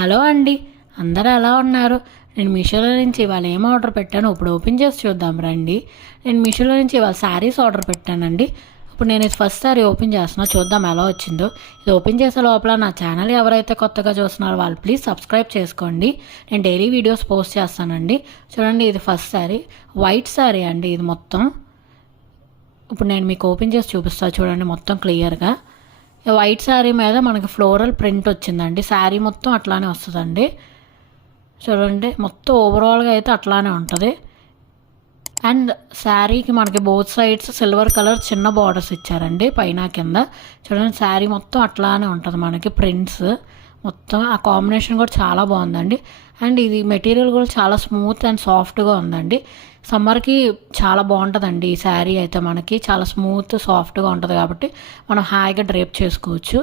Hello అండి, అందరూ ఎలా ఉన్నారు? నేను మీషోలో నుంచి ఇవాళ ఏం ఆర్డర్ పెట్టానో ఇప్పుడు ఓపెన్ చేసి చూద్దాం రండి. నేను మీషోలో నుంచి ఇవాళ శారీస్ ఆర్డర్ పెట్టానండి. ఇప్పుడు నేను ఇది ఫస్ట్ సారీ ఓపెన్ చేస్తున్నా, చూద్దాం ఎలా వచ్చిందో. ఇది ఓపెన్ చేసే లోపల నా ఛానల్ ఎవరైతే కొత్తగా చూస్తున్నారో వాళ్ళు ప్లీజ్ సబ్స్క్రైబ్ చేసుకోండి. నేను డైలీ వీడియోస్ పోస్ట్ చేస్తానండి. చూడండి, ఇది ఫస్ట్ శారీ, వైట్ శారీ అండి ఇది మొత్తం. ఇప్పుడు నేను మీకు ఓపెన్ చేసి చూపిస్తాను చూడండి మొత్తం క్లియర్గా. వైట్ శారీ మీద మనకి ఫ్లోరల్ ప్రింట్ వచ్చిందండి. శారీ మొత్తం అట్లానే వస్తుందండి. చూడండి, మొత్తం ఓవరాల్గా అయితే అట్లానే ఉంటుంది. అండ్ శారీకి మనకి బోత్ సైడ్స్ సిల్వర్ కలర్ చిన్న బార్డర్స్ ఇచ్చారండి పైన కింద. చూడండి, శారీ మొత్తం అట్లానే ఉంటుంది మనకి ప్రింట్స్ మొత్తం. ఆ కాంబినేషన్ కూడా చాలా బాగుందండి. అండ్ ఇది మెటీరియల్ కూడా చాలా స్మూత్ అండ్ సాఫ్ట్గా ఉందండి. సమ్మర్కి చాలా బాగుంటుందండి ఈ శారీ అయితే. మనకి చాలా స్మూత్ సాఫ్ట్గా ఉంటుంది కాబట్టి మనం హాయిగా డ్రేప్ చేసుకోవచ్చు.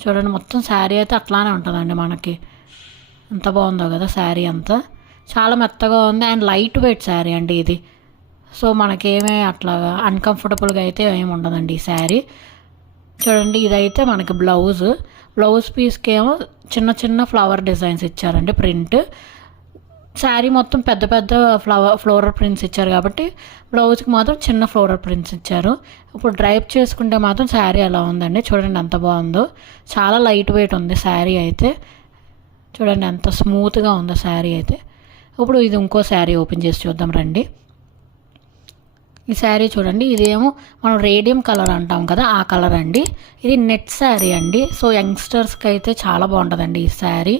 చూడండి, మొత్తం శారీ అయితే అట్లానే ఉంటుందండి మనకి. ఎంత బాగుందో కదా శారీ అంతా, చాలా మెత్తగా ఉంది. అండ్ లైట్ వెయిట్ శారీ అండి ఇది. సో మనకేమీ అట్లాగా అన్కంఫర్టబుల్గా అయితే ఏమి ఉండదండి ఈ శారీ. చూడండి, ఇదైతే మనకి బ్లౌజ్ పీస్కి ఏమో చిన్న చిన్న ఫ్లవర్ డిజైన్స్ ఇచ్చారండి ప్రింట్. శారీ మొత్తం పెద్ద పెద్ద ఫ్లోరల్ ప్రింట్స్ ఇచ్చారు కాబట్టి బ్లౌజ్కి మాత్రం చిన్న ఫ్లోరల్ ప్రింట్స్ ఇచ్చారు. ఇప్పుడు డ్రైప్ చేసుకుంటే మాత్రం శారీ ఎలా ఉందండి, చూడండి ఎంత బాగుందో. చాలా లైట్ వెయిట్ ఉంది శారీ అయితే. చూడండి ఎంత స్మూత్గా ఉందో శారీ అయితే. ఇప్పుడు ఇది ఇంకో శారీ ఓపెన్ చేసి చూద్దాం రండి. ఈ శారీ చూడండి, ఇదేమో మనం రేడియం కలర్ అంటాం కదా, ఆ కలర్ అండి. ఇది నెట్ శారీ అండి. సో యంగ్స్టర్స్కి అయితే చాలా బాగుంటుందండి ఈ శారీ.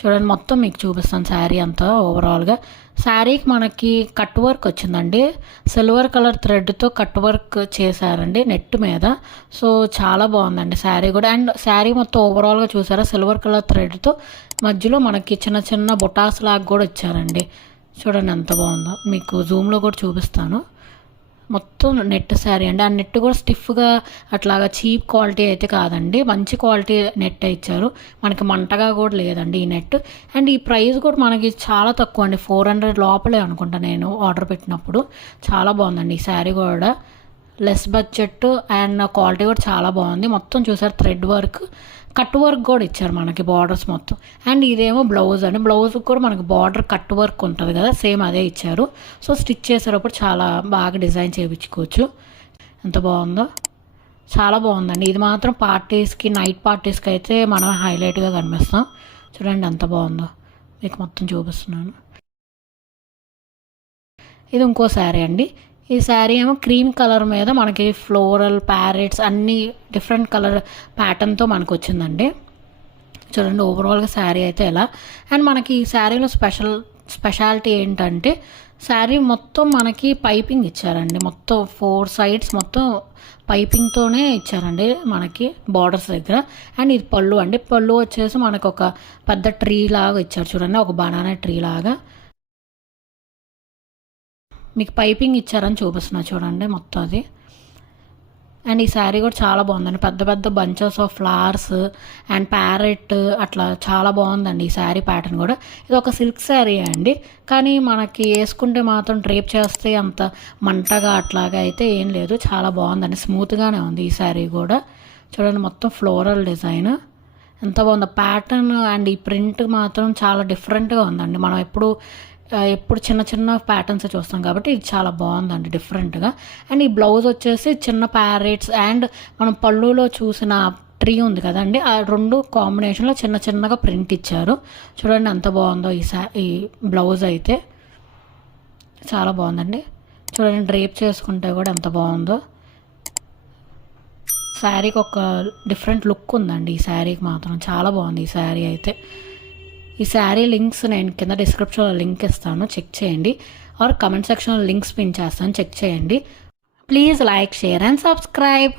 చూడండి, మొత్తం మీకు చూపిస్తాను శారీ అంతా ఓవరాల్గా. శారీకి మనకి కట్ వర్క్ వచ్చిందండి. సిల్వర్ కలర్ థ్రెడ్తో కట్ వర్క్ చేశారండి నెట్ మీద. సో చాలా బాగుందండి శారీ కూడా. అండ్ శారీ మొత్తం ఓవరాల్గా చూసారా, సిల్వర్ కలర్ థ్రెడ్తో మధ్యలో మనకి చిన్న చిన్న బొటాస్ లాగా కూడా ఇచ్చారండి. చూడండి ఎంత బాగుందో, మీకు జూమ్లో కూడా చూపిస్తాను. మొత్తం నెట్ శారీ అండి. ఆ నెట్ కూడా స్టిఫ్గా అట్లాగా చీప్ క్వాలిటీ అయితే కాదండి, మంచి క్వాలిటీ నెట్ ఇచ్చారు. మనకి మంటగా కూడా లేదండి ఈ నెట్. అండ్ ఈ ప్రైస్ కూడా మనకి చాలా తక్కువ అండి, 400 లోపలే అనుకుంటా నేను ఆర్డర్ పెట్టినప్పుడు. చాలా బాగుందండి ఈ శారీ కూడా, లెస్ బడ్జెట్ అండ్ క్వాలిటీ కూడా చాలా బాగుంది. మొత్తం చూసారు థ్రెడ్ వర్క్, కట్ వర్క్ కూడా ఇచ్చారు మనకి బార్డర్స్ మొత్తం. అండ్ ఇదేమో బ్లౌజ్ అండి. బ్లౌజ్కి కూడా మనకి బార్డర్ కట్ వర్క్ ఉంటుంది కదా, సేమ్ అదే ఇచ్చారు. సో స్టిచ్ చేసేటప్పుడు చాలా బాగా డిజైన్ చేయించుకోవచ్చు. ఎంత బాగుందో, చాలా బాగుందండి. ఇది మాత్రం పార్టీస్కి, నైట్ పార్టీస్కి అయితే మనం హైలైట్గా కనిపిస్తాం. చూడండి ఎంత బాగుందో, మీకు మొత్తం చూపిస్తున్నాను. ఇది ఇంకో శారీ అండి. ఈ శారీ ఏమో క్రీమ్ కలర్ మీద మనకి ఫ్లోరల్ ప్యారెట్స్ అన్నీ డిఫరెంట్ కలర్ ప్యాటర్న్తో మనకు వచ్చిందండి. చూడండి ఓవరాల్గా శారీ అయితే ఎలా. అండ్ మనకి ఈ శారీలో స్పెషాలిటీ ఏంటంటే శారీ మొత్తం మనకి పైపింగ్ ఇచ్చారండి. మొత్తం 4 సైడ్స్ మొత్తం పైపింగ్తోనే ఇచ్చారండి మనకి బార్డర్స్ దగ్గర. అండ్ ఇది పళ్ళు అండి. పళ్ళు వచ్చేసి మనకు ఒక పెద్ద ట్రీ లాగా ఇచ్చారు చూడండి, ఒక బనానా ట్రీ లాగా మీకు పైపింగ్ ఇచ్చారని చూపిస్తున్నా చూడండి మొత్తం అది. అండ్ ఈ శారీ కూడా చాలా బాగుందండి, పెద్ద పెద్ద bunches of flowers and parrot అట్లా చాలా బాగుందండి ఈ శారీ ప్యాటర్న్ కూడా. ఇది ఒక సిల్క్ శారీ అండి, కానీ మనకి వేసుకుంటే మాత్రం డ్రేప్ చేస్తే అంత మంటగా అట్లాగా అయితే ఏం లేదు. చాలా బాగుందండి, స్మూత్గానే ఉంది ఈ శారీ కూడా. చూడండి మొత్తం ఫ్లోరల్ డిజైన్ ఎంత బాగుందో ప్యాటర్న్. అండ్ ఈ ప్రింట్ మాత్రం చాలా డిఫరెంట్గా ఉందండి. మనం ఎప్పుడు చిన్న చిన్న ప్యాటర్న్స్ చూస్తాం కాబట్టి ఇది చాలా బాగుందండి డిఫరెంట్గా. అండ్ ఈ బ్లౌజ్ వచ్చేసి చిన్న ప్యారెట్స్ అండ్ మనం పళ్ళులో చూసిన ట్రీ ఉంది కదండి, ఆ 2 కాంబినేషన్లో చిన్న చిన్నగా ప్రింట్ ఇచ్చారు. చూడండి ఎంత బాగుందో ఈ బ్లౌజ్ అయితే, చాలా బాగుందండి. చూడండి డ్రేప్ చేసుకుంటే కూడా ఎంత బాగుందో. శారీకి ఒక డిఫరెంట్ లుక్ ఉందండి ఈ శారీకి మాత్రం, చాలా బాగుంది ఈ శారీ అయితే. ఈ శారీ లింక్స్ నేను కింద డిస్క్రిప్షన్లో లింక్ ఇస్తాను, చెక్ చేయండి. ఆర్ కమెంట్ సెక్షన్లో లింక్స్ పిన్ చేస్తాను, చెక్ చేయండి. Please like, share and subscribe.